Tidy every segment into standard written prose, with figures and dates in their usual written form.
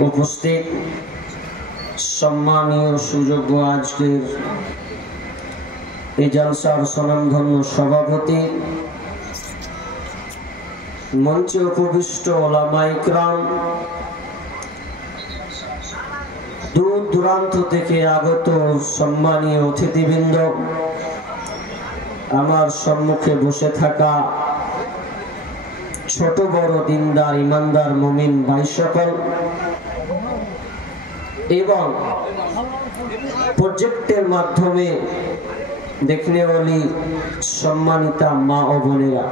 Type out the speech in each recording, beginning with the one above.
উপস্থিত সম্মানীয় সুযোগ্য আজকের এই জলসার স্বনামধন্য সভাপতি, মঞ্চে উপবিষ্ট ওলামায়ে কিরাম, দূর দূরান্ত থেকে আগত সম্মানীয় অতিথিবৃন্দ, আমার সম্মুখে বসে থাকা ছোট বড় দিনদার ইমানদার মুমিন ভাই সকল এবং প্রজেক্টের মাধ্যমে দেখনেওয়ালি সম্মানিতা মা ও বোনেরা,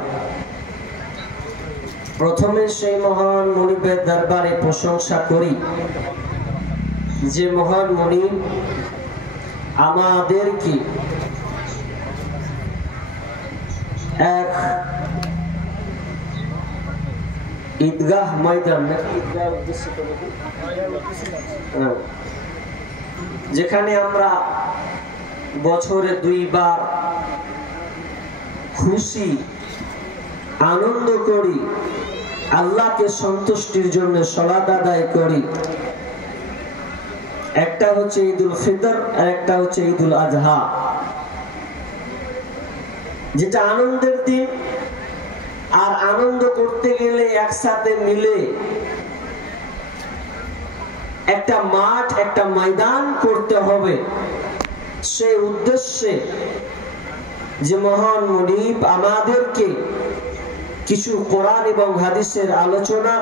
প্রথমে সেই মহান মুনিবের দরবারে প্রশংসা করি যে মহান মুনিব আমাদেরকে এক ঈদগাহ ময়দান যেখানে আমরা বছরে দুইবার খুশি আনন্দ করি, আল্লাহকে সন্তুষ্টির জন্য সালাত আদায় করি। একটা হচ্ছে ঈদুল ফিতর আর একটা হচ্ছে ঈদুল আজহা, যেটা আনন্দের দিন। আর আনন্দ করতে গেলে একসাথে মিলে একটা মাঠ, একটা ময়দান করতে হবে। সেই উদ্দেশ্যে যে মহান মুনিব আমাদেরকে কিছু কোরআন এবং হাদিসের আলোচনা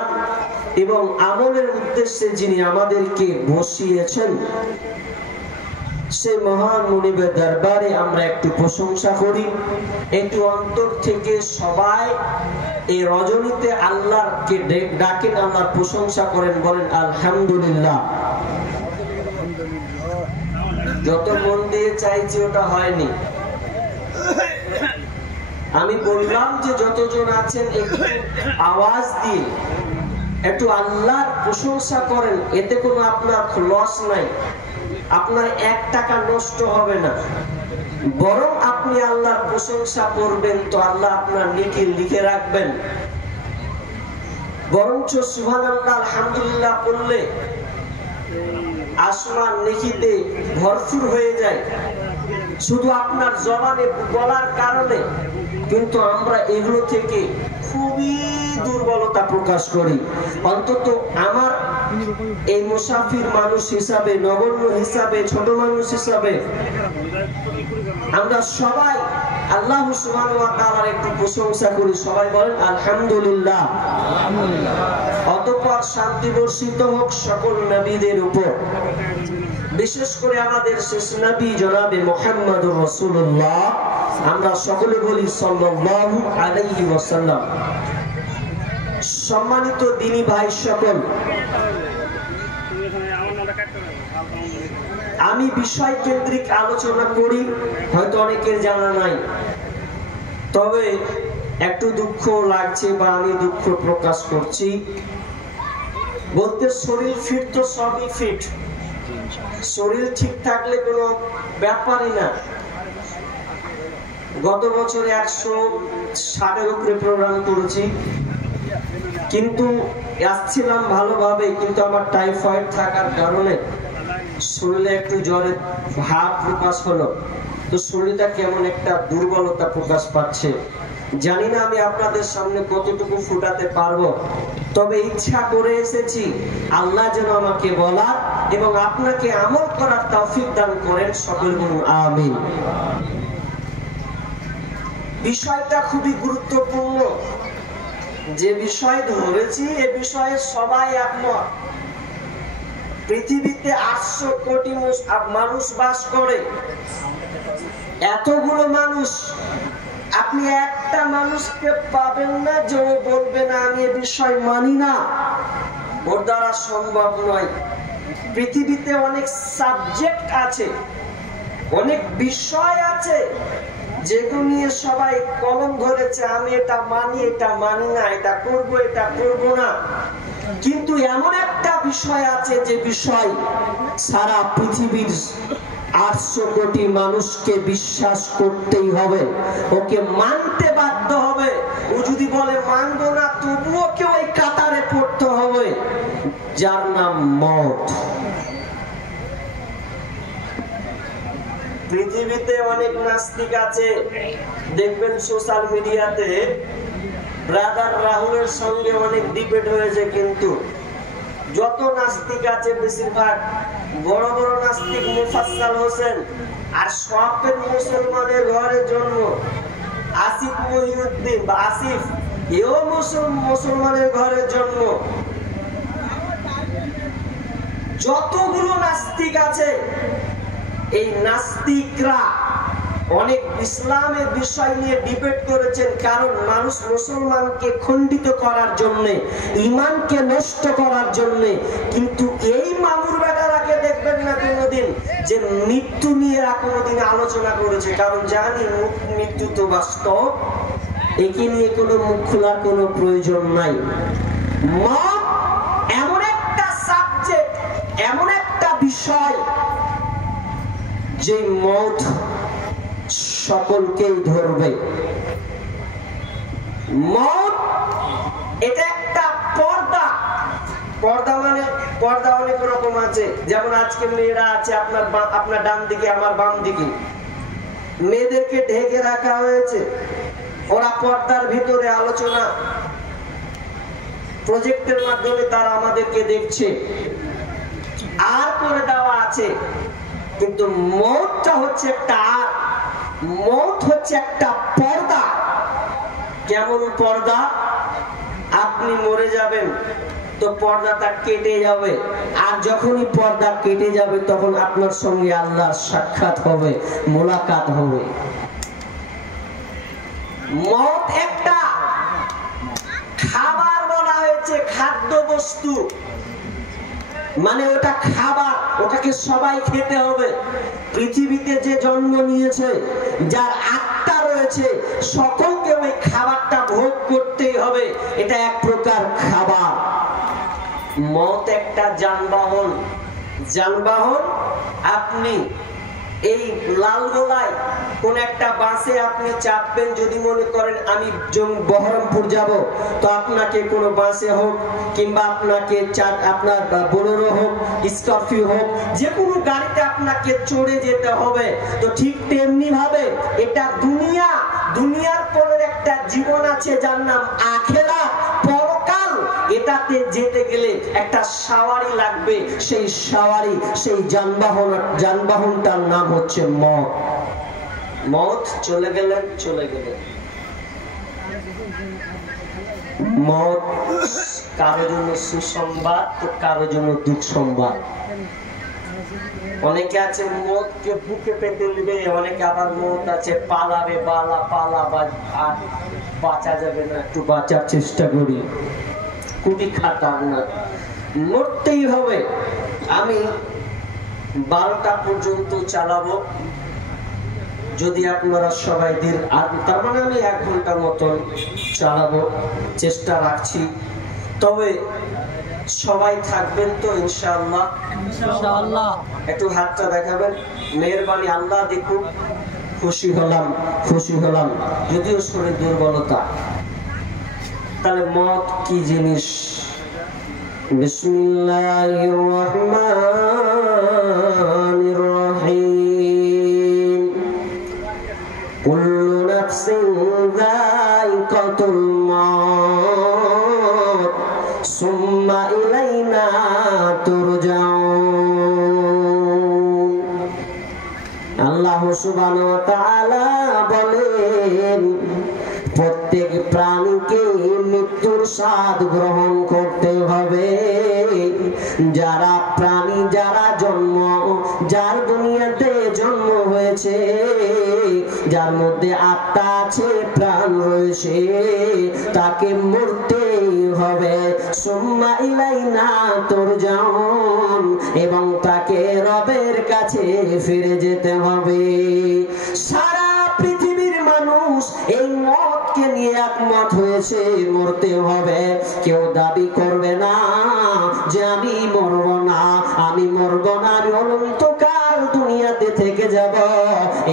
এবং আমলের উদ্দেশ্যে যিনি আমাদেরকে বসিয়েছেন, সেই মহান মুনিবের দরবারে আমরা একটু প্রশংসা করি, একটু অন্তর থেকে সবাই এই রজনীতে আল্লাহকে ডাকেন, আল্লাহর প্রশংসা করেন, বলেন আলহামদুলিল্লাহ। যত মন দিয়ে চাইছি ওটা হয়নি। আমি বললাম যে যতজন আছেন একটু আওয়াজ দিয়ে একটু আল্লাহর প্রশংসা করেন, এতে কোনো আপনার লস নাই, আপনার 1 টাকা নষ্ট হবে না, বরং আপনি আল্লাহর প্রশংসা করবেন তো আল্লাহ আপনার নেকি লিখে রাখবেন। বরঞ্চ সুবহানাল্লাহ আলহামদুলিল্লাহ বললে আসমান নেকিতে ভরপুর হয়ে যায় শুধু আপনার জবানে বলার কারণে। কিন্তু আমরা এগুলো থেকে খুবই দুর্বলতা প্রকাশ করি। অন্তত আমার এই মুসাফির মানুষ হিসাবে, নগণ্য হিসাবে, ছোট মানুষ হিসাবে আমরা সবাই আল্লাহ সুবহানাহু ওয়া তাআলার একটু প্রশংসা করি। সবাই বলেন আলহামদুলিল্লাহ। অতঃপর শান্তি বর্ষিত হোক সকল নবীদের উপর, বিশেষ করে আমাদের শেষ নবী জনাবে মুহাম্মদুর রাসূলুল্লাহ। আমরা সকলে বলি সাল্লাল্লাহু আলাইহি ওয়াসাল্লাম। সম্মানিত দিনী ভাই সকল, আমি বিষয় কেন্দ্রিক আলোচনা করি, হয়তো অনেকের জানা নাই, তবে একটু দুঃখ লাগছে বা আমি দুঃখ প্রকাশ করছি। বলতে শরীর ফিট তো সবই ফিট, শরীর ঠিক থাকলে কোনো ব্যাপারই না। গত বছরে 160-এর উপরে প্রোগ্রাম করেছি, কিন্তু আসছিলাম ভালোভাবে, কিন্তু আমার টাইফয়েড থাকার কারণে শরীরে একটু জ্বরের ভাব প্রকাশ হলো, তো শরীরটা কেমন একটা দুর্বলতা প্রকাশ পাচ্ছে। জানি না আমি আপনাদের সামনে কতটুকু ফুটাতে পারবো, তবে ইচ্ছা করে এসেছি আল্লাহ যেন আমাকে বলার এবং আপনাকে আমল করার তৌফিক দান করেন। সকল বলুন আমিন। বিষয়টা খুবই গুরুত্বপূর্ণ। যে বিষয় ধরেছি এ বিষয়ে সবাই একমত। পৃথিবীতে 800 কোটি মানুষ বাস করে। এতগুলো মানুষ, আপনি একটা মানুষকে পাবেন না যে ও বলবে না আমি এ বিষয় মানি না, ওর দ্বারা সম্ভব নয়। পৃথিবীতে অনেক সাবজেক্ট আছে, অনেক বিষয় আছে যেগুলো নিয়ে সবাই কলম ধরেছে, আমি এটা মানি, এটা মানি না, এটা করব, এটা করব না। কিন্তু এমন একটা বিষয় আছে যে বিষয় সারা পৃথিবীর 800 কোটি মানুষকে বিশ্বাস করতেই হবে, ওকে মানতে বাধ্য হবে। ও যদি বলে মানবো না, তবুও কেউ এই কাতারে পড়তে হবে। যার নাম মওত। পৃথিবীতে অনেক নাস্তিক আছে, দেখবেন সোশ্যাল মিডিয়াতে ব্রাদার রাহুলের সঙ্গে অনেক ডিবেট হয়েছে, কিন্তু যত নাস্তিক আছে বেশিরভাগ বড় বড় নাস্তিক মুফাসসাল হোসেন, আর সবের মুসলমানের ঘরে জন্ম। আসিফ মহিউদ্দিন বা আসিফ, এও মুসলমানের ঘরে জন্ম। যতগুলো নাস্তিক আছে, এই নাস্তিকরা অনেক ইসলামের বিষয় নিয়ে ডিবেট করেছেন, কারণ মানুষ মুসলমানকে খণ্ডিত করার জন্য, ঈমানকে নষ্ট করার জন্য। কিন্তু এই মামুর বেটারাকে দেখবেন না কোনোদিন যে মৃত্যু নিয়ে এরা কোনোদিন আলোচনা করেছে, কারণ জানি মৃত্যু তো বাস্তব, একে নিয়ে কোনো মুখ খোলার কোনো প্রয়োজন নাই। মত এমন একটা সাবজেক্ট, এমন একটা বিষয় যে মত সকলকেই ধরবে। মত এটা একটা পর্দা। পর্দা মানে পর্দা অনেক রকম আছে, যেমন আজকে মেয়েরা আছে আপনার ডান দিকে, আমার বাম দিকে, মেয়েদেরকে ঢেকে রাখা হয়েছে। ওরা পর্দার ভিতরে আলোচনা প্রজেক্টের মাধ্যমে তারা আমাদেরকে দেখছে, আর করে দেওয়া আছে। কিন্তু মওতটা হচ্ছে একটা আর, মওত হচ্ছে একটা পর্দা। কেমন পর্দা? আপনি মরে যাবেন তো পর্দাটা কেটে যাবে, আর যখনই পর্দা কেটে যাবে তখন আপনার সঙ্গে আল্লাহর সাক্ষাৎ হবে, মোলাকাত হবে। মওত একটা খাবার বলা হয়েছে, খাদ্য বস্তু, মানে ওটা খাবার, ওটাকে সবাই খেতে হবে। পৃথিবীতে যে জন্ম নিয়েছে, যার আত্মা রয়েছে, সকলকে ওই খাবারটা ভোগ করতেই হবে। এটা এক প্রকার খাবার। মত একটা যানবাহন। যানবাহন, আপনি এই লালগোলায় কোন একটা বাসে আপনি চাপবেন, যদি মনে করেন আমি বহরমপুর যাব, তো আপনাকে কোন বাসে হোক কিংবা আপনাকে আপনার বোলেরো হোক, স্করপিও হোক, যে কোনো গাড়িতে আপনাকে চড়ে যেতে হবে। তো ঠিক তেমনি ভাবে এটা দুনিয়া, দুনিয়ার পরের একটা জীবন আছে যার নাম আখিরাত, পরকাল। এটাতে যেতে গেলে একটা সাওয়ারি লাগবে, সেই সাওয়ারি, সেই যানবাহনটার নাম হচ্ছে মওত। মওত চলে গেলেন, চলে গেলেন। মওত কারো জন্য সুসংবাদ, তো কারো জন্য দুঃসংবাদ। অনেকে আছে মওতকে বুকে পেতে নেবে, অনেকে আবার মওত আছে পালাবে, পালা আর বাঁচা যাবে না, একটু বাঁচার চেষ্টা করি, কুটি খাতা না, মরতেই হবে। আমি 12টা পর্যন্ত চালাবো, যদি আপনারা সবাই তার মানে আমি 1 ঘন্টার মতন চালাবো, চেষ্টা রাখছি। তবে সবাই থাকবেন তো ইনশাআল্লাহ? ইনশাআল্লাহ। একটু হাতটা দেখাবেন, মেহেরবানি, আল্লাহ দেখুন। খুশি হলাম, যদিও শরীর দুর্বলতা। তাহলে মওত কি জিনিস? বিসমিল্লাহির রহমানির রহিম। কুল্লু নাফসিন যায়িকাতুল মাউত সুম্মা ইলাইনা তুরজাউন। আল্লাহ সুবহানাহু ওয়া তাআলা বলেন, প্রত্যেক প্রাণীকে মৃত্যুর স্বাদ গ্রহণ করতে হবে। যারা প্রাণী, যার দুনিয়াতে জন্ম হয়েছে, যার মধ্যে আত্মা আছে, প্রাণ রয়েছে, তাকে মরতেই হবে। সুম্মা ইলাইনা তুরজাউন, এবং তাকে রবের কাছে ফিরে যেতে হবে। সারা পৃথিবীর মানুষ এই মওতকে নিয়ে একমত হয়েছে, মরতে হবে। কেউ দাবি করবে না যে আমি মরব না, আমি অনন্তকাল দুনিয়াতে থেকে যাব।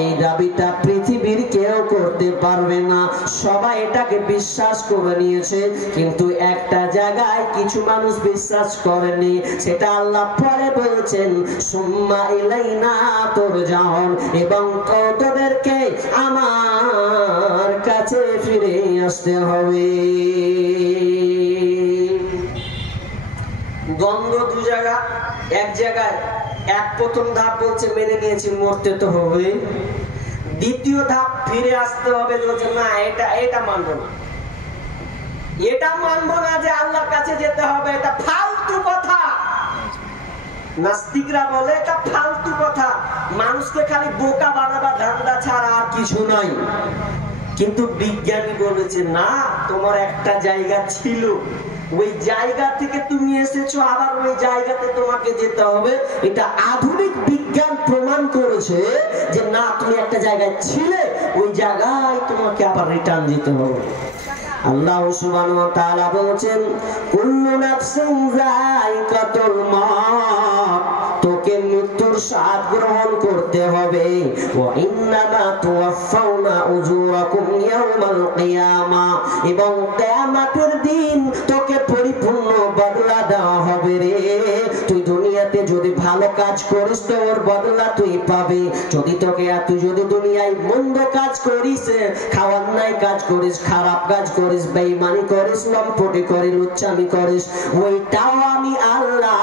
এই দাবিটা পৃথিবী পৃথিবীর কেউ করতে পারবে না। সবাই এটাকে বিশ্বাস করে নিয়েছে, কিন্তু একটা জায়গায় কিছু মানুষ বিশ্বাস করেনি, সেটা আল্লাহ পরে বলছেন সুম্মা ইলাইনা তুরজাউন, এবং তোদেরকে আমার কাছে ফিরে আসতে হবে। দ্বন্দ্ব দু জায়গা, এক জায়গায় এক প্রথম ধাপ বলছে মেনে নিয়েছি মরতে তো হবে, দ্বিতীয় ধাপ ফিরে আসতে হবে, বলছে না এটা মানবো না, এটা মানবো না যে আল্লাহর কাছে যেতে হবে, এটা ফালতু কথা। নাস্তিকরা বলে এটা ফালতু কথা, মানুষকে খালি বোকা বানাবা ধান্দা ছাড়া আর কিছু নাই। কিন্তু বিজ্ঞানী বলেছে না, তোমার একটা জায়গা ছিল, ওই জায়গা থেকে তুমি এসেছো, আবার ওই জায়গাতে তোমাকে যেতে হবে। এটা আধুনিক বিজ্ঞান প্রমাণ করেছে যে না, তুমি একটা জায়গায় ছিলে, ওই জায়গায় তোমাকে আবার রিটার্ন যেতে হবে। আল্লাহ সুবহানাহু ওয়া তাআলা বলেন কুল্লু নাফসিন যায়িকাতুল মাউত, তোকে মৃত্যুর স্বাদ গ্রহণ করতে হবে। ওয়া ইন্নামা তুওয়াফাউনা উজুরাকুম ইয়াওমাল কিয়ামা, এবং কিয়ামতের দিন তোকে পরিপূর্ণ বদলা দেওয়া হবে রে। তুই দুনিয়াতে যদি ভালো কাজ করিস তো ওর বদলা তুই পাবি, তুই যদি দুনিয়ায় মন্দ কাজ করিস, খাওয়ার নাই কাজ করিস, খারাপ কাজ করিস, বেঈমানি করিস, লম্পটি করিস, লুচ্চামি করিস, ওইটাও আমি আল্লাহ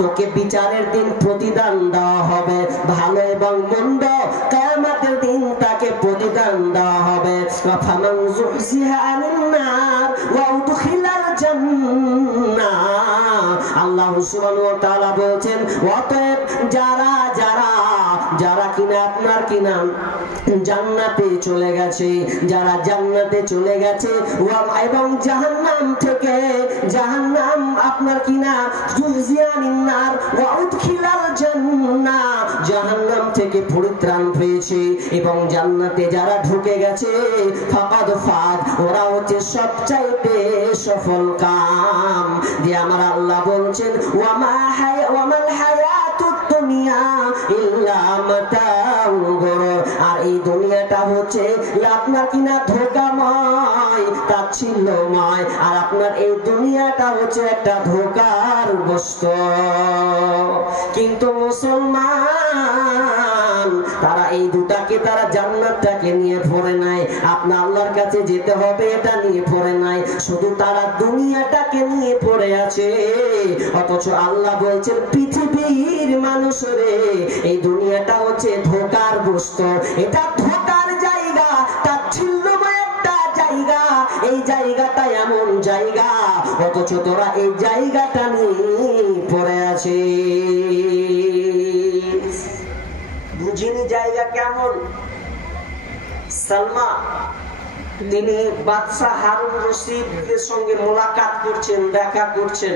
তোকে বিচারের দিন প্রতিদান দেওয়া হবে। ভালো এবং মন্দ কিয়ামতের দিন তাকে প্রতিদান দেওয়া হবে। ফামান যুহজিহা আনিন নার ওয়া উদখিলাল জান্নাহ, আল্লাহ সুবহানাহু ওয়া তাআলা বলেন অতএব যারা কিনা আপনার কিনা জান্নাতে চলে গেছে, যারা জান্নাতে চলে গেছে, এবং জাহান্নাম আপনার কিনা যুহজিয়ানিন নার ওয়া উদখিলাল জান্নাহ, জাহান্নাম থেকে পরিত্রাণ পেয়েছে এবং জান্নাতে যারা ঢুকে গেছে, ফাকাদ ফাজ, ওরা হচ্ছে সবচাইতে সফল কাম। যে আমার আল্লাহ বলছেন ওয়ামাল হায়াতুদ দুনিয়া ইল্লা মাতাউল গুরুর, আর এই দুনিয়াটা হচ্ছে আপনার কিনা ধোঁকাময়, তাচ্ছিল্যময়, আর আপনার এই দুনিয়াটা হচ্ছে একটা ধোঁকার বস্তু। কিন্তু মুসলমান তারা এই দুটাকে, তারা জান্নাতটাকে নিয়ে পড়ে নাই, আপনার আল্লাহর কাছে যেতে হবে এটা নিয়ে পড়ে নাই, শুধু তারা দুনিয়াটাকে নিয়ে পড়ে আছে। অথচ আল্লাহ বলছেন পৃথিবীর মানুষরে এই দুনিয়াটা হচ্ছে ধোঁকার বস্তু, এটা ধোঁকার জায়গা, তাচ্ছিল্যময় একটা জায়গা, এই জায়গাটা এমন জায়গা, অথচ তোরা এই জায়গাটা নিয়ে পড়ে আছে। বুঝিনি জায়গা কেমন। সালমা তিনি বাদশা হারুন রশিদের সঙ্গে মোলাকাত করছেন, দেখা করছেন।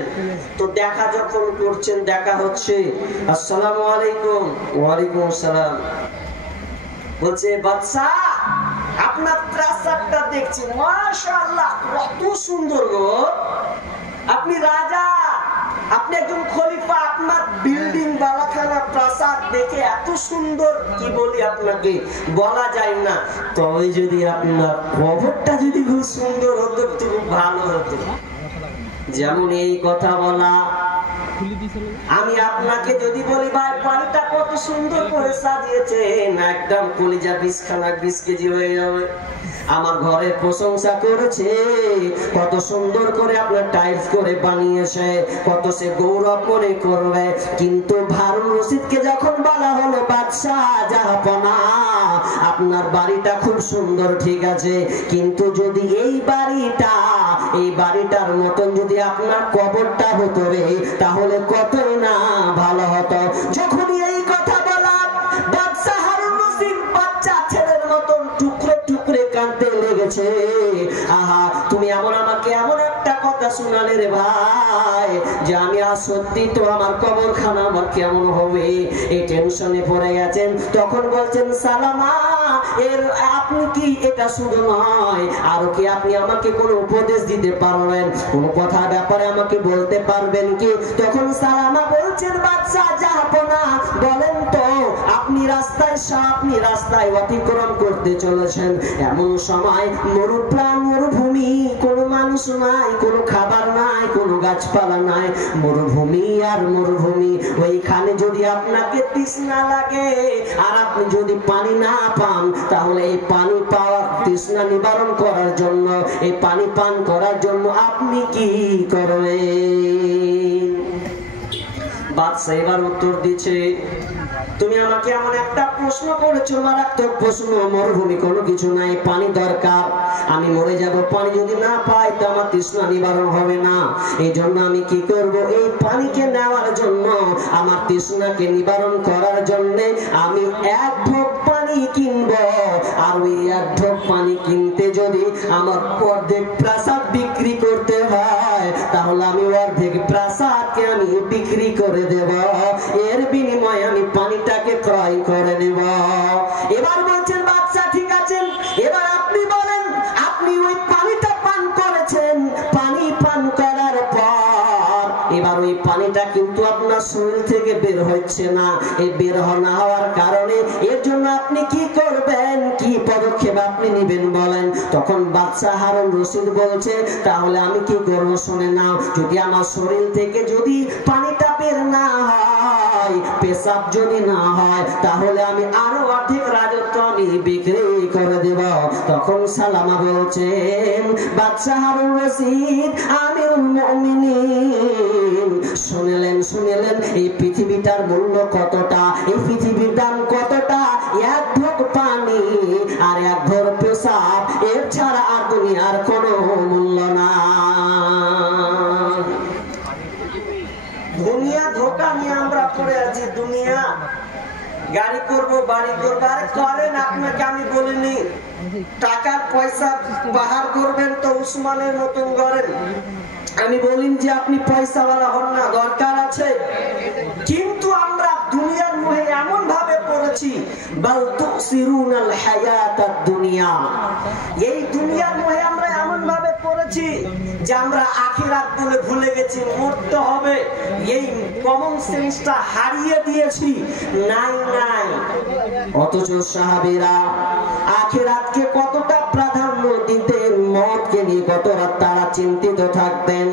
তো দেখা যখন করছেন, দেখা হচ্ছে, আসসালামু আলাইকুম। ওয়ালাইকুম আসসালাম। বলছে বাদশা আপনার প্রাসাদটা দেখছি, মাশাআল্লাহ কত সুন্দর গো, আপনি রাজা, আপনি একজন খলিফা, আপনার বিল্ডিং বালাখানা প্রাসাদ দেখে এত সুন্দর, কি বলি আপনাকে বলা যায় না। তবে যদি আপনার কবরটা যদি খুব সুন্দর হতো, খুব ভালো হতো। যেমন এই কথা বলা, আমি আপনাকে যদি বলি ভাই বাড়িটা কত সুন্দর করে সাজিয়েছেন, একদম কলিজা 20 কেজি হয়ে যাবে। আমার ঘরের প্রশংসা করেছে, কত সুন্দর করে আপনার টাইলস করে বানিয়েছে, কত সে গৌরব মনে করবে। কিন্তু হারুন রশিদকে যখন বলা হলো বাদশাহ জাহাপনা আপনার বাড়িটা খুব সুন্দর, ঠিক আছে, কিন্তু যদি এই বাড়িটার মতন যদি আপনার কবরটা হতো রে, তাহলে কতই না ভালো হতো। যখনই এই কথা বলা, বাদশাহ হারুন রশিদ বাচ্চা ছেলের মতন টুকরে টুকরে কাঁদতে লেগেছে। আহা, তুমি আমাকে এমন একটা কথা শোনালে রে ভাই, যে আমি আর সত্যি তো আমার কবরখানা আমার কেমন হবে, এই টেনশনে পড়ে গেছেন। তখন বলছেন সালামা, আপনি কি এটা শুধু নয়, আরো কি আপনি আমাকে কোনো উপদেশ দিতে পারবেন, কোন কথা ব্যাপারে আমাকে বলতে পারবেন কি? তখন সালামা বলছেন বাদশাহ জাহাপনা বলেন তো, আপনি রাস্তায় আপনি রাস্তায় অতিক্রম করতে চলেছেন, এমন সময় মরুপ্রাণ মরুভূমি, কোনো মানুষ নাই, কোনো খাবার নাই, কোনো গাছপালা নাই, মরুভূমি আর মরুভূমি। ওইখানে যদি আপনাকে তৃষ্ণা লাগে আর আপনি যদি পানি না পান, তাহলে এই পানি পাওয়ার তৃষ্ণা নিবারণ করার জন্য, এই পানি পান করার জন্য আপনি কি করবেন? বাদশা এবার উত্তর দিচ্ছে, তুমি আমাকে এমন একটা প্রশ্ন করেছো, মারাত্মক প্রশ্ন। মরুভূমি কোনো কিছু নাই, পানি দরকার, আমি মরে যাব, পানি যদি না পাই তো আমার তৃষ্ণা নিবারণ হবে না। এই জন্য আমি কি করব? এই পানিকে নেওয়ার জন্য, আমার তৃষ্ণাকে নিবারণ করার জন্য আমি এক ঢোক পানি কিনব। আর ওই এক ঢোক পানি কিনতে যদি আমার অর্ধেক প্রাসাদ বিক্রি করতে হয়, তাহলে আমি অর্ধেক প্রাসাদকে আমি বিক্রি করে দেব, এর বিনিময়ে আমি পানিটাকে ক্রয় করে নেব। এবার বলছেন বাদশা, ঠিক আছে, এবার আপনি বলেন, আপনি ওই পানিটা পান করেছেন, পানি পান করার পর এবার ওই পানিটা কিন্তু আপনার শরীর থেকে বের হচ্ছে না। এই বের না হওয়ার কারণে এর জন্য আপনি কি করবেন, কি পদক্ষেপ আপনি নেবেন বলেন? তখন বাদশা হারুন রশিদ বলছে, তাহলে আমি কি করবো শুনে নাও। যদি আমার শরীর থেকে যদি পানিটা বের না হয়, পেশাব যদি না হয়, তাহলে আমি আরো অর্ধেক রাজত্ব আমি বিক্রি করে দেব। তখন সালামা বলছেন, বাদশা হারুন রশিদ আমিরুল মুমিনিন, শুনলেন এই পৃথিবীটার মূল্য কতটা, এই পৃথিবীর দাম কতটা? এক ঢোক পানি আর এক ঘর পেশাব, এর ছাড়া আর দুনিয়ার কোনো মূল্য না। দুনিয়া ধোকা নিয়ে আমরা পড়ে আছি। দুনিয়া গাড়ি করব, বাড়ি করবো, আরে করেন, আপনাকে আমি বলিনি টাকার পয়সা বাহার করবেন তো উসমানের মতন করেন, আমি বলিনি যে আপনি পয়সাওয়ালা হন না, দরকার আছে। কিন্তু আমরা দুনিয়ার মোহে এমন ভাবে পড়েছি, বাল তুসিরুনাল হায়াতাদ দুনিয়া, এই দুনিয়ার মোহে আমরা এমন ভাবে পড়েছি যে আমরা আখিরাত বলে ভুলে গেছি, মরতে হবে, এই কমন সেন্সটা হারিয়ে দিয়েছি। নাই অথচ সাহাবীরা আখিরাতকে কতটা প্রাধান্য দিতেন, মওতকে নিয়ে কতটা তারা চিন্তিত থাকতেন,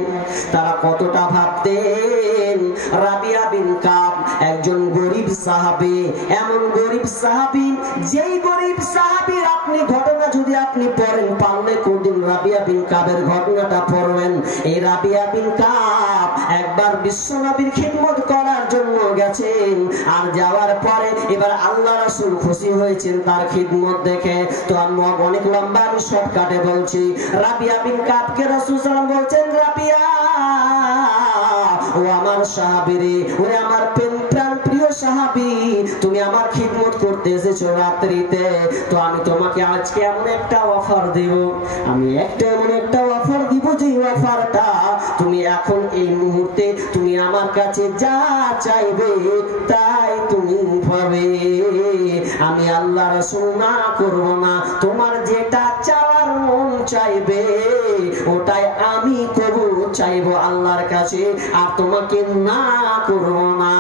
তারা কতটা ভাবতেন। রাবিয়া বিন কাব একজন গরিব সাহাবী, এমন গরিব সাহাবী, যেই গরিব সাহাবীর আপনি ঘটনা যদি আপনি পড়েন, পারলে কোনদিন রাবিয়া বিন কাবের ঘটনাটা পড়বেন। এই রাবিয়া বিন কাব একবার বিশ্বনবীর খিদমত করার জন্য গেছেন, আর যাওয়ার পরে এবার আল্লাহ রাসূল খুশি হয়েছেন তার খিদমত দেখে। তো আমি অনেক লম্বা, আমি শর্টকাটে বলছি। রাবিয়া বিন কাবকে রাসূল সাল্লাল্লাহু আলাইহি ওয়াসাল্লাম বলছেন, রাবিয়া ও আমার সাহাবী রে, ওরে আমার প্রাণ প্রিয় সাহাবী, তুমি আমার খিদমত করতে এসেছো রাত্রিতে, তো আমি তোমাকে আজকে এমন একটা অফার দেব, আমি এমন একটা অফার দিব, যে অফারটা তুমি এখন এই মুহূর্তে তুমি আমার কাছে যা চাইবে তাই তুমি পাবে। আমি আল্লাহ রাসূল না করব না, তোমার যেটা চাওয়ার মন চাইবে ওটাই আমি কবুল চাইবো আল্লাহর কাছে, আর তোমাকে না করব না।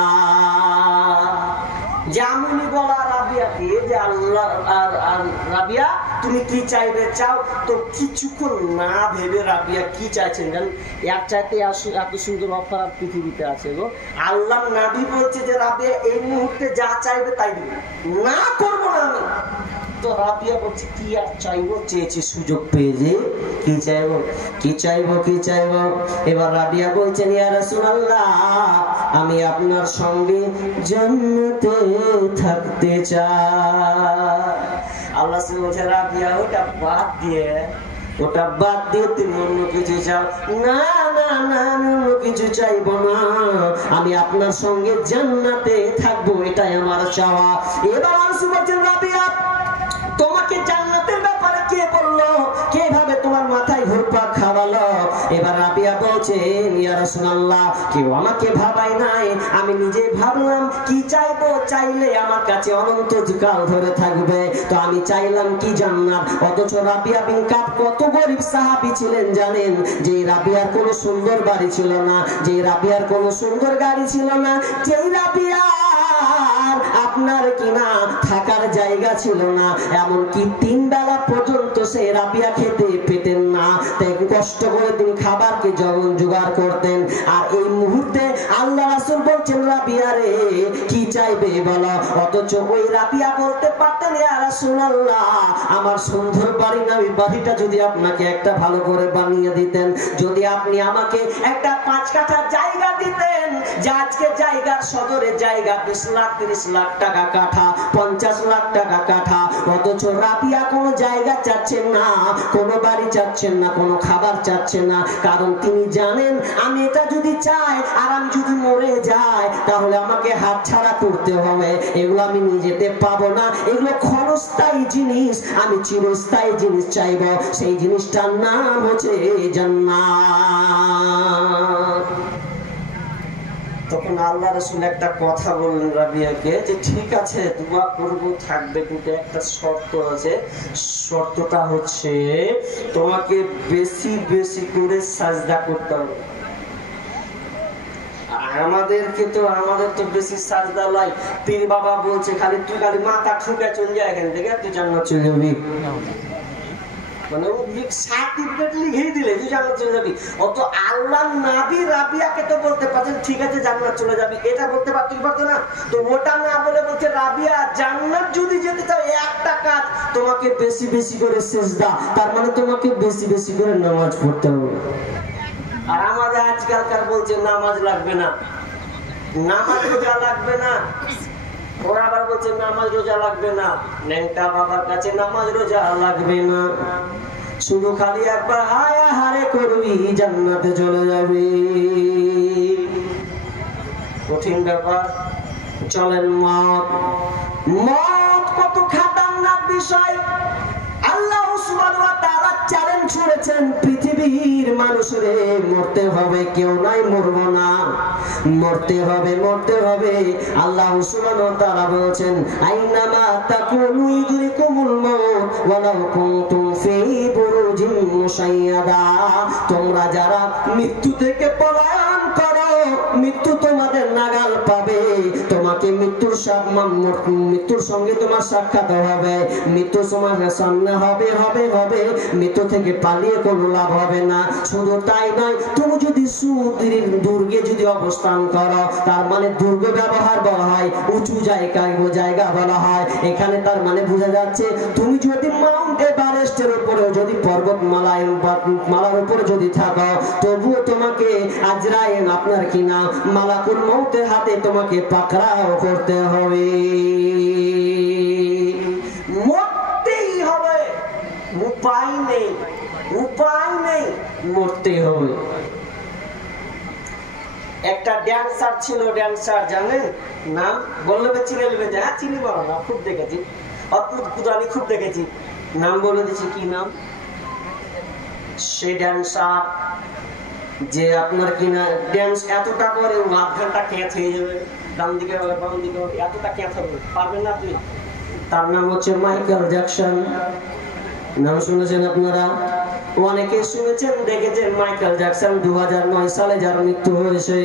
যেমনই বলা রাবিয়াকে যে আল্লাহ আর রাবিয়া তুমি কি চাইবে চাও, তো কিছুক্ষণ না ভেবে রাবিয়া কি চাইছেন জানেন? এক চাইতে এত সুন্দর অফার আর পৃথিবীতে আছে গো। আল্লাহ নবী বলছে যে রাবিয়া এই মুহূর্তে যা চাইবে তাই দিবে, না করবো না আমি। তো রাবিয়া বলছে কি আর চাইবো, চেয়েছি সুযোগ পেয়ে যে কি চাইবো। এবার রাবিয়া বলছেন, ইয়া রাসূলুল্লাহ আমি আপনার সঙ্গে জান্নাতে থাকতে চাই। আল্লাহ বলছে, রাবিয়া ওটা বাদ দিয়ে তুমি অন্য কিছু চাও। না আমি অন্য কিছু চাইবো না, আমি আপনার সঙ্গে জান্নাতে থাকবো, এটাই আমার চাওয়া। এবার রাসূল বলছেন, রাবিয়া তোমাকে জান্নাতের ব্যাপারে কে বললো, কে ভাবে তোমার মাথায় ঘুরপাক খাওয়ালো? এবার রাবিয়া বলছেন, ইয়া রাসূলুল্লাহ কেউ আমাকে ভাবাই নাই, আমি নিজে ভাবলাম কি চাইবো, চাইলে আমার কাছে অনন্ত কাল ধরে থাকবে, তো আমি চাইলাম কি জান্নাত। অথচ রাবিয়া বিন কাব কত গরিব সাহাবী ছিলেন জানেন? যে রাবিয়ার কোনো সুন্দর বাড়ি ছিল না, যে রাবিয়ার কোনো সুন্দর গাড়ি ছিল না, যেই রাবিয়ার আপনার কিনা থাকার জায়গা ছিল না, এমনকি 3 বেলা পর্যন্ত সে রাবিয়া খেতে পেতেন না, তাই কষ্ট করে তিনি খাবারকে জোগাড় করতেন। আর এই মুহূর্তে আল্লাহ রাসূল বলছেন রাবিয়া রে কি চাইবে বলো, অথচ ওই রাবিয়া বলতে পারতেন ইয়া রাসূলুল্লাহ আমার সুন্দর বাড়ি না, ওই বাড়িটা যদি আপনাকে একটা ভালো করে বানিয়ে দিতেন, যদি আপনি আমাকে একটা 5 কাঠা জায়গা দিতেন, যে আজকে জায়গার সদরের জায়গা 20 লাখ 30 লাখ টাকা কাঠা, 50 লাখ টাকা কাঠা, অথচ রাবিয়া কোনো জায়গা চাচ্ছেন না, কোনো বাড়ি চাচ্ছেন না, কোনো খাবার চাচ্ছেন না, কারণ তিনি জানেন আমি এটা যদি চাই আর আমি যদি মরে যাই তাহলে আমাকে হাতছাড়া করতে হবে, এগুলো আমি নিজেতে পাবো না, এগুলো ক্ষণস্থায়ী জিনিস, আমি চিরস্থায়ী জিনিস চাইব, সেই জিনিসটার নাম হচ্ছে জান্নাত। তখন আল্লাহ রাসূল একটা কথা বললেন রাবিয়াকে যে ঠিক আছে দোয়া করব থাকবে, কিন্তু একটা শর্ত আছে, শর্তটা হচ্ছে তোমাকে বেশি বেশি করে সাজদা করতে হবে। আমাদের তো বেশি সাজদা লাই, পীর বাবা বলছে খালি তুই খালি মাথা ঠুকে চলে যায় এখান থেকে তুই জান্নাত চলে যাবি, মানে সার্টিফিকেট লিখে দিলে তুই জান্নাত চলে যাবি। অত আল্লাহ নবী রাবিয়াকে তো বলতে পারতেন ঠিক আছে জান্নাত চলে যাবি, এটা বলতে পারতো না, তো ওটা না বলে বলছে রাবিয়া জান্নাত যদি যেতে চাও একটা কাজ, তোমাকে বেশি বেশি করে সিজদা, তার মানে তোমাকে বেশি বেশি করে নামাজ পড়তে হবে। আর আমাদের আজকালকার বলছে নামাজ লাগবে না, নামাজ রোজা লাগবে না, ওরা আবার বলছে নামাজ রোজা লাগবে না, নেংটা বাবার কাছে নামাজ রোজা লাগবে না, শুধু খালি একবার হায় হারে করবি জান্নাতে চলে যাবি। কঠিন ব্যাপার। চলেন মত কত খাতারনাক বিষয়। আল্লাহ সুবহানাহু ওয়া তাআলা চ্যালেঞ্জ করেছেন পৃথিবীর মানুষরে মরতে হবে, কেউ নাই মরবো না, মরতে হবে মরতে হবে। আল্লাহ সুবহানাহু ওয়া তাআলা বলেছেন আইনামা তাকুনু ইদরিকুমুল মাউত ওয়ালাউ কুনতুম ফি বুরুজিন মুশাইয়াদা, তোমরা যারা মৃত্যু থেকে পলায়ন করো মৃত্যু তোমাদের নাগাল পাবে, তোমাকে মৃত্যুর সঙ্গে তোমার সাক্ষাৎ হবে, মৃত্যু তোমার সামনে হবে হবে হবে, মৃত্যু থেকে পালিয়ে কোনো লাভ হবে না। শুধু তাই নয়, তুমি যদি দুর্গে যদি অবস্থান করো, তার মানে দুর্গ ব্যবহার বলা হয়, উঁচু জায়গা বলা হয়, এখানে তার মানে বোঝা যাচ্ছে তুমি যদি মাউন্ট এভারেস্টের উপরে যদি মালার উপরে যদি থাকো, তবুও তোমাকে আজরাইল আপনার কিনা মালাকুল মউতের হাতে তোমাকে পাকড়াও করতে হবে, মরতেই হবে, উপায় নেই মরতে হবে। একটা ড্যান্সার ছিল, ড্যান্সার জানেন নাম বললে চিনে নেবেন, হ্যাঁ চিনি বলো না, খুব দেখেছি, অদ্ভুত আমি খুব দেখেছি, নাম বলে দিচ্ছি কি নাম। সে ড্যান্সার যে আপনার কিনা ড্যান্স এতটা করে 8 ঘন্টা ক্যাচ হয়ে যাবে, ডান দিকে বাম দিকে এতটা ক্যাচ হবে, পারবেন না আপনি। তার নাম হচ্ছে মাইকেল জ্যাকসন। নাম শুনেছেন আপনারা, অনেকে শুনেছেন দেখেছেন। মাইকেল জ্যাকসন 2009 সালে যার মৃত্যু হয়েছে,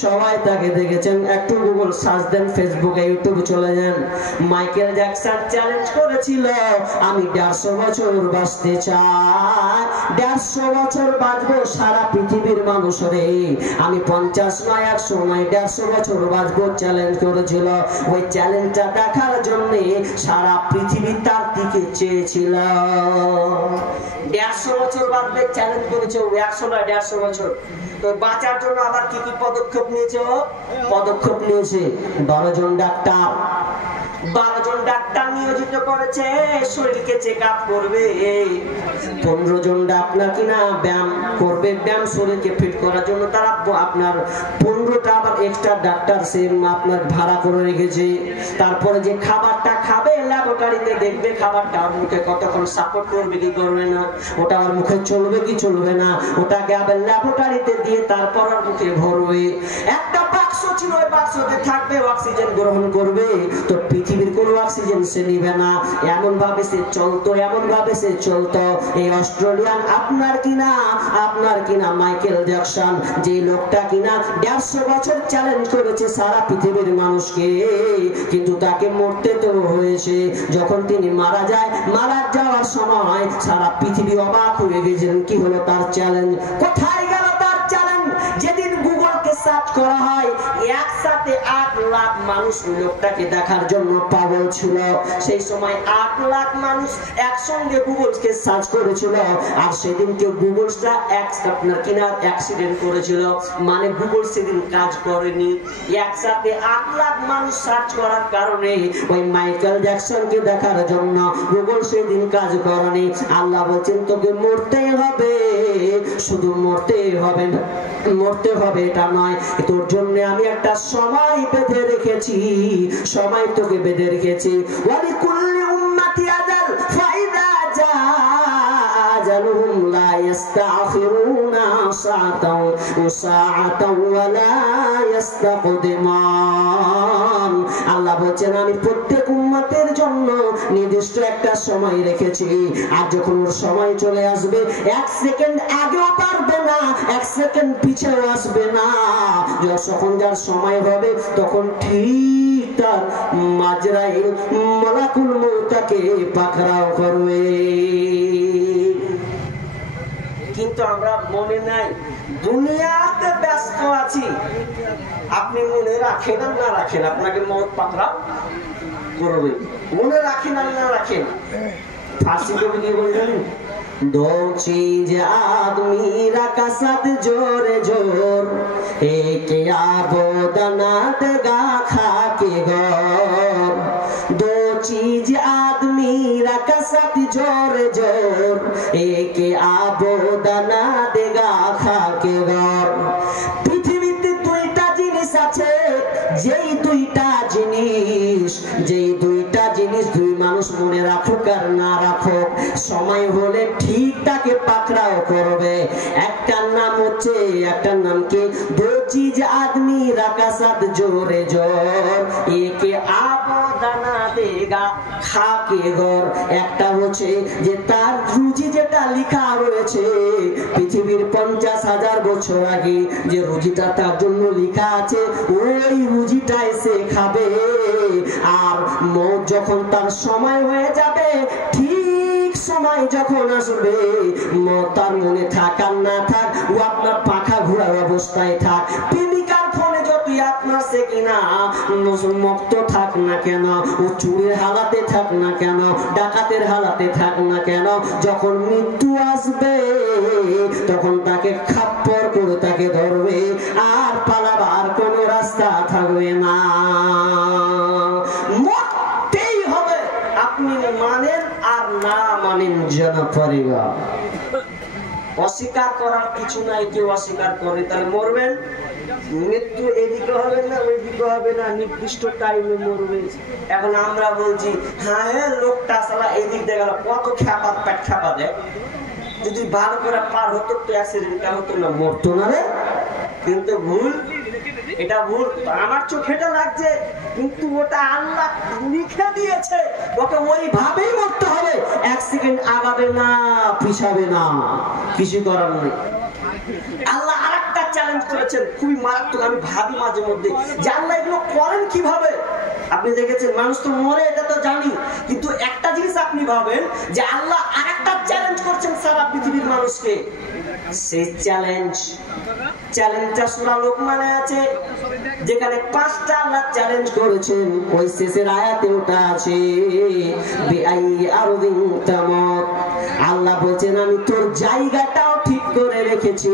সবাই তাকে দেখেছেন। একটু গুগল সার্চ দেন, ফেসবুকে ইউটিউবে চলে যান। মাইকেল জ্যাকসন চ্যালেঞ্জ করেছিল আমি 150 বছর বাঁচতে চাই, 150 বছর বাঁচবো সারা পৃথিবীর মানুষরে, আমি 50 নয় 100 নয় 150 বছর বাঁচবো চ্যালেঞ্জ করেছিল। ওই চ্যালেঞ্জটা দেখার জন্য সারা পৃথিবী তার দিকে চেয়েছিল। 150 বছর বাঁচবে চ্যালেঞ্জ করেছে, 100 নয় 150 বছর। তো বাঁচার জন্য আবার কি কি পদক্ষেপ নিয়েছে? 12 জন ডাক্তার নিয়োজিত করেছে, শরীরকে চেক আপ করবে। 15 জন আপনার কিনা ব্যায়াম করবে, ব্যায়াম শরীরকে ফিট করার জন্য তারা আপনার 15টা আবার এক্সট্রা ডাক্তার সে আপনার ভাড়া করে রেখেছে। তারপরে যে খাবারটা খাবে ল্যাবরেটরিতে দেখবে খাবারটা মুখে কতক্ষণ সাপোর্ট করবে কি করবে না, ওটা আমার মুখে চলবে কি চলবে না, ওটাকে আবার ল্যাবরেটরিতে দিয়ে তারপর আর মুখে ভরবে। একটা বাক্স ছিল, ওই বাক্সতে থাকবে, অক্সিজেন গ্রহণ করবে। তো পৃথিবীর কোনো অক্সিজেন সে নিবে না, এমন ভাবে সে চলতো। এই অস্ট্রেলিয়ান আপনার কিনা মাইকেল জ্যাকসন, যে লোকটা কিনা 150 বছর চ্যালেঞ্জ করেছে সারা পৃথিবীর মানুষকে, কিন্তু তাকে মরতে তো হয়েছে। যখন তিনি মারা যায়, মারা যাওয়ার সময় সারা পৃথিবী অবাক হয়ে গেছিলেন। কি হলো তার চ্যালেঞ্জ? কোথায় গেল তার চ্যালেঞ্জ? যেদিন গুগলকে সার্চ করা হয়, একসাথে 8 লাখ মানুষ লোকটাকে দেখার জন্য পাগল ছিল। সেই সময় 8 লাখ মানুষ একসঙ্গে গুগলকে সার্চ করেছিল। আর সেদিনকে গুগলটা আপনার কিনা অ্যাক্সিডেন্ট করেছিল, মানে গুগল সেদিন কাজ করেনি। একসাথে 8 লাখ মানুষ সার্চ করার কারণে ওই মাইকেল জ্যাকসনকে দেখার জন্য গুগল সেদিন কাজ করেনি। আল্লাহ বলছেন তোকে মরতেই হবে, শুধু মরতেই হবে, মরতে হবে এটা নয়, তোর জন্য আমি একটা সময় বেঁধে রেখেছি, সময় তোকে বেঁধে রেখেছি। ওয়ালিকুল্লি উম্মতি আজাল ফাইদা জা আজালুহুম লা ইস্তাখিরুনা সাআতাও সাআতাও ওয়া লা ইস্তাকদিমান। আল্লাহ বলেন আমি প্রত্যেক উম্মতের জন্য নির্দিষ্ট একটা সময় রেখেছি, আর যখন ওর সময় চলে আসবে 1 সেকেন্ড আগেও পারবে না, 1 সেকেন্ড পিছেও আসবে না। যখন যার সময় হবে তখন ঠিক তার মাজরাইল মালাকুল মউতকে পাকড়াও করবে। কিন্তু আমরা মনে নাই, দুনিয়াতে ব্যস্ত আছি। আপনি মনে রাখেন আর না রাখেন, আপনাকে মউত পাকড়াও করবে। মনে রাখেন আর না রাখেন। ফার্সি কবি কি বললেন? दो चीज आदमी का साथ जोरे जोर, एक आबोदना देगा खा के गौर। दो चीज आदमी का साथ जोरे जोर, एक आबोदना देगा खा के गौर। পৃথিবীতে দুইটা জিনিস আছে, যেই দুইটা জিনিস দুই মানুষ মনে রাখুক আর না রাখুক, সময় হলে ঠিক তাকে পাকড়াও করবে। একটার নাম কি? দো চিজ আদমি রাখা সাথ জোরে জোর, একে আবদানা দেগা খাকে গর। একটা হচ্ছে যে তার রুজি যেটা লেখা রয়েছে পৃথিবীর 50,000 বছর আগে, যে রুজিটা তার জন্য লেখা আছে, ওই রুজিটাই সে খাবে। আর মৌত যখন তার সময় হয়ে যাবে, ঠিক সময় যখন আসবে, তার মনে থাক আর না থাক, ও আপনার পাখা ঘোরার অবস্থায় থাক, প্রেমিকার ফোনে যতই আপনার সে কিনা মুক্ত থাক না কেন, ও চুরের হালাতে থাক না কেন, ডাকাতের হালাতে থাক না কেন, যখন মৃত্যু আসবে তখন তাকে খাপ্পর করে তাকে ধরবে, আর পালাবার কোনো রাস্তা থাকবে না। মরতেই হবে, আপনি মানেন আর না মানেন যেন পরিবা। অস্বীকার করার কিছু নাই, কেউ অস্বীকার করে তাহলে মরবেন। মৃত্যু এদিকে হবে না ওইদিকে হবে না, নির্দিষ্ট টাইমে মরবে। এখন আমরা বলছি হ্যাঁ লোকটা সালা এদিক দিয়ে গেল, কত খ্যাপাত পেট খ্যাপা দেয়, যদি ভালো করে পার হতো তো অ্যাক্সিডেন্ট হতো না, মরতো না রে। কিন্তু ভুল, এটা ভুল। আমার চোখে এটা লাগছে, কিন্তু ওটা আল্লাহ লিখে দিয়েছে, ওকে ওইভাবেই মরতে হবে। 1 সেকেন্ড আগাবে না, পিছাবে না, কিছু করার নেই। আল্লাহ আরেকটা চ্যালেঞ্জ করেছেন, খুবই মারাত্মক। আমি ভাবি মাঝে মধ্যে যে আল্লাহ এগুলো করেন কিভাবে। আপনি দেখেছেন মানুষ তো মরে, এটা তো জানি, কিন্তু একটা জিনিস আপনি ভাবেন যে আল্লাহ আরেকটা চ্যালেঞ্জ করছেন সারা পৃথিবীর মানুষকে। সেই চ্যালেঞ্জটা সূরা লোকমানে আছে, যেখানে 5টা আল্লাহ চ্যালেঞ্জ করেছেন। ওই শেষের আয়াতে ওটা আছে, আল্লাহ বলছেন আমি তোর জায়গাটাও ঠিক করে রেখেছি,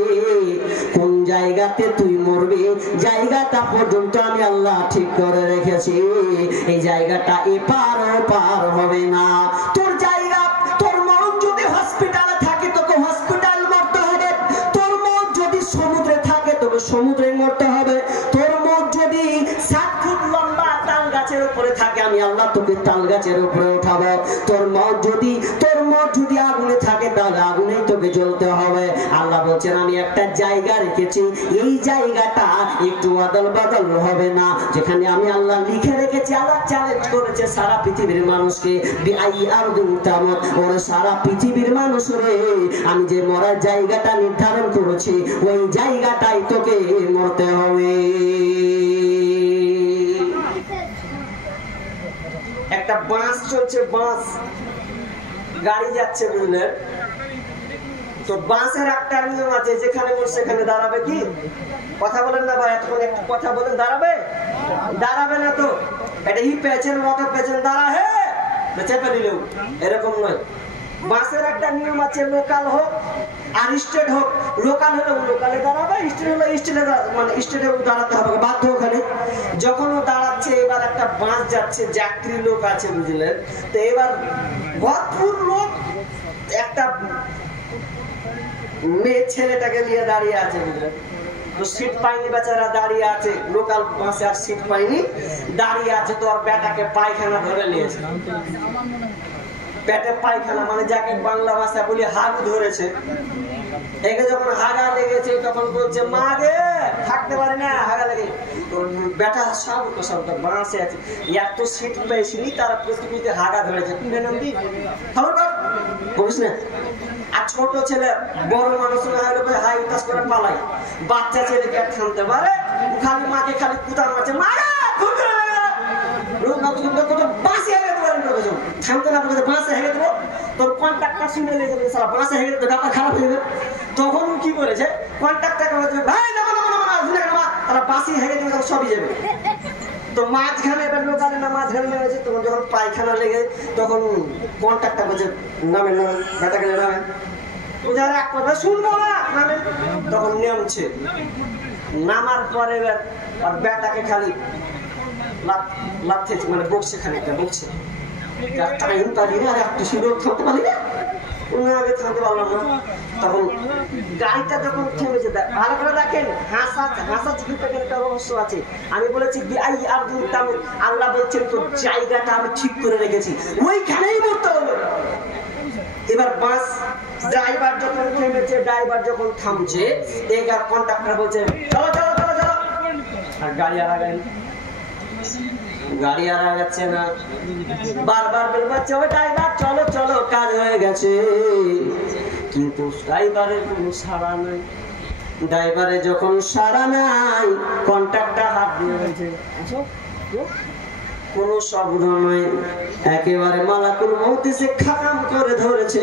কোন জায়গাতে তুই মরবি জায়গাটা পর্যন্ত আমি আল্লাহ ঠিক করে রেখেছি। এই জায়গাটা এপার ওপার হবে না। তোর জায়গা, তোর মন যদি হসপিটালে থাকে তোকে হসপিটাল মরতে হবে, তোর মন যদি সমুদ্রে থাকে তোকে সমুদ্রে মরতে হবে, তোর মন যদি 7 ফুট লম্বা তাল গাছের উপরে থাকে আমি আল্লাহ তোকে তাল গাছের উপরে উঠাবো, তোর মন যদি আগুনে থাকে তাহলে আগুনেই তোকে জ্বলতে হবে। আল্লাহ বলছেন আমি একটা জায়গা রেখেছি, এই জায়গাটা একটু আদল বদল হবে না, যেখানে আমি আল্লাহ লিখে রেখেছি। আল্লাহ চ্যালেঞ্জ করেছে সারা পৃথিবীর মানুষকে, ওরে সারা পৃথিবীর মানুষ রে, আমি যে মরার জায়গাটা নির্ধারণ করেছি ওই জায়গাটাই তোকে মরতে হবে। বাস চলছে, বাস গাড়ি যাচ্ছে, বুঝলেন তো বাসের একটা নিয়ম আছে, যেখানে সেখানে দাঁড়াবে। কি কথা বলেন না ভাই, এতক্ষণ একটু কথা বলেন, দাঁড়াবে? দাঁড়াবে না তো। এটা ই পেছন রকে পেছন দাঁড়া হে চেপে দিলেও এরকম নয়। বাসের একটা নিয়ম আছে, লোকাল হোক আর স্টেট হোক। লোকাল হলে লোকালে দাঁড়াবে, স্টেট হলে স্টেটে মানে স্টেটে দাঁড়াতে হবে বাধ্য ওখানে। যখন ও দাঁড়াচ্ছে, এবার একটা বাস যাচ্ছে, যাত্রী লোক আছে, বুঝলেন তো। এবার ভরপুর লোক, একটা মেয়ে ছেলেটাকে নিয়ে দাঁড়িয়ে আছে, বুঝলেন তো। সিট পাইনি, বেচারা দাঁড়িয়ে আছে, লোকাল বাসে আর সিট পাইনি, দাঁড়িয়ে আছে। তো আর বেটাকে পায়খানা ধরে নিয়েছে। পেটে পায়খানা মানে যাকে বাংলা ভাষা বলি হাগ ধরেছে। একে যখন হাগা লেগেছে তখন বলছে, মা গে থাকতে পারি না, হাগা লেগে। বেটা সব বাঁশে আছে, এত সিট পেয়েছিনি, তারা পৃথিবীতে হাগা ধরেছে। তুই নাম কি খবর কর বলিস না। আর ছোট ছেলে বড় মানুষ হাই উতাস করে পালাই, বাচ্চা ছেলেকে থামতে পারে, খালি মাকে খালি কুতার মারছে, মা তখন কি করেছে, সবই যাবে। তো মাঝখানে লোকালে না, মাঝখানে নেমেছে। তখন যখন পায়খানা লেগে, তখন কন্ট্রাক্টটা বলছে, নামেন নামেন, বেটা গেলে নামেন, এক কথা শুনবো না, নামেন। তখন নেমছে, নামার পরে আর বেটাকে খালি লাথে মানে বকছে, খানিকটা বকছে। টাইম পারি না, আর একটু সুযোগ থাকতে পারি না, আগে থাকতে পারলাম না। তখন গাড়িটা যখন থেমেছে, ভালো করে দেখেন, হাসা একটা রহস্য আছে। আমি বলেছি আল্লাহ বলছেন তো জায়গাটা আমি ঠিক করে রেখেছি, ওইখানেই মরতে হবে। এবার বাস ড্রাইভার যখন থেমেছে, ড্রাইভার যখন থামছে, এবার কন্ট্রাক্টর বলছে, চলো চলো চলো চলো, আর গাড়ি আর আগায় গাড়ি আর আগাচ্ছে না। বারবার বলছে, ও ড্রাইভার চলো চলো, কাজ হয়ে গেছে। কিন্তু ড্রাইভারের কোনো সাড়া নাই। ড্রাইভারে যখন সাড়া নাই, কন্ট্রাক্টর হাত দিয়ে বলছে, কোনো শব্দ নয়, একেবারে মালাকুল মউত এসে খাম করে ধরেছে,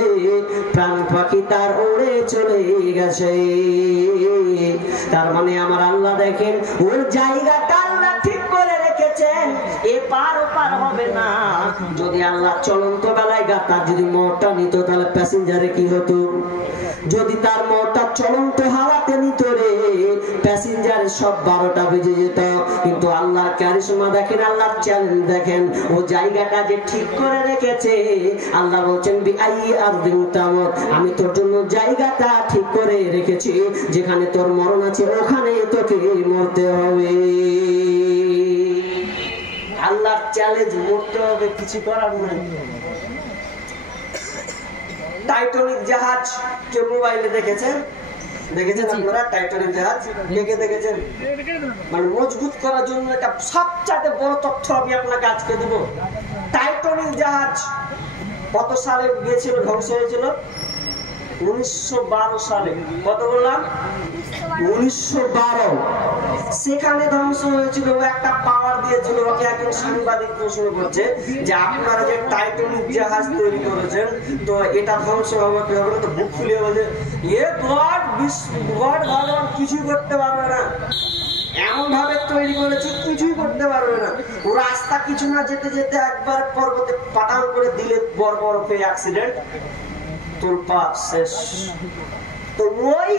প্রাণ পাখি তার উড়ে চলে গেছে। তার মানে আমার আল্লাহ দেখেন, ওর জায়গাটা আল্লাহ ঠিক করে রেখেছেন, এপার ওপার হবে না। যদি আল্লাহ চলন্ত বেলায় তার যদি মোটরটা নিত, তাহলে প্যাসেঞ্জারে কি হতো? যদি তার মোটরটা চলন্ত হাওয়াতে নিত রে, প্যাসেঞ্জারের সব 12টা বেজে যেত। কিন্তু আল্লাহর কারিশমা দেখেন, আল্লাহর চ্যালেঞ্জ দেখেন, ও জায়গাটা যে ঠিক করে রেখেছে। আল্লাহ বলছেন, আমি তোর জন্য জায়গাটা ঠিক করে রেখেছি, যেখানে তোর মরণ আছে ওখানে তোকে মরতে হবে। আল্লাহর চ্যালেঞ্জ, মরতে হবে, কিছু করার নাই। টাইটানিক জাহাজ কে মোবাইলে দেখেছেন? দেখেছেন আপনারা টাইটানিক জাহাজ? কে দেখেছেন? মানে মজবুত করার জন্য একটা সবচেয়ে বড় তথ্য আমি আপনাকে আজকে দেব। টাইটানিক জাহাজ কত সালে গিয়েছিল, ধ্বংস হয়েছিল? 1912 সালে। কত বললাম? 1912। সেখানে ধ্বংস হয়েছিল। একটা পাওয়ার দিয়েছিল। ওকে একজন সাংবাদিক প্রশ্ন করছে যে আপনারা যে টাইটানিক জাহাজ তৈরি করেছেন, তো এটা ধ্বংস হবে কি হবে না? তো বুক ফুলিয়ে বলছে, গড ভগবান কিছুই করতে পারবে না, এমন ভাবে তৈরি করেছে কিছুই করতে পারবে না। ও রাস্তা কিছু না যেতে যেতে একবার পর্বতে পাটান করে দিলে বড় হয়ে অ্যাক্সিডেন্ট, তোর পা শেষ। তো ওই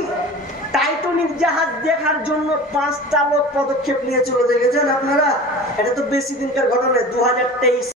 টাইটানিক জাহাজ দেখার জন্য 5টা লোক পদক্ষেপ নিয়েছিল, দেখেছেন আপনারা? এটা তো বেশি দিনকার ঘটনা, 2023